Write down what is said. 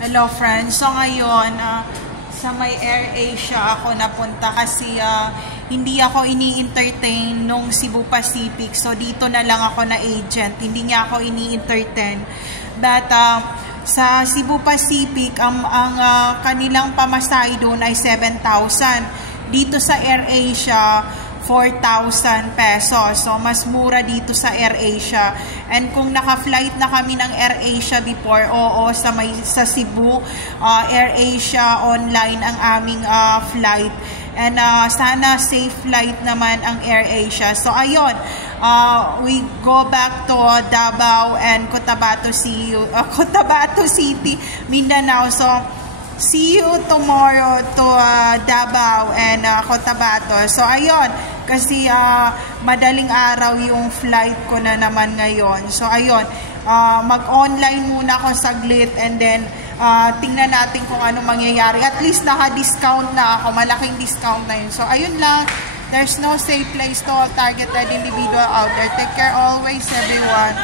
Hello friends, so ngayon sa may AirAsia ako napunta kasi hindi ako ini-entertain nung Cebu Pacific, so dito na lang ako na agent, hindi niya ako ini-entertain. But sa Cebu Pacific, ang kanilang pamasahe doon ay 7,000. Dito sa AirAsia 4,000 pesos. So, mas mura dito sa AirAsia. And kung naka-flight na kami ng AirAsia before, oo, sa Cebu, AirAsia online ang aming flight. And sana safe flight naman ang AirAsia. So, ayun, we go back to Davao and Cotabato City, Mindanao. So, see you tomorrow to Davao and Cotabato. So, ayun, kasi madaling araw yung flight ko na naman ngayon. So, ayun, mag-online muna ako saglit and then tingnan natin kung ano mangyayari. At least naka-discount na ako. Malaking discount na yun. So, ayun lang. There's no safe place to all targeted individual out there. Take care always, everyone.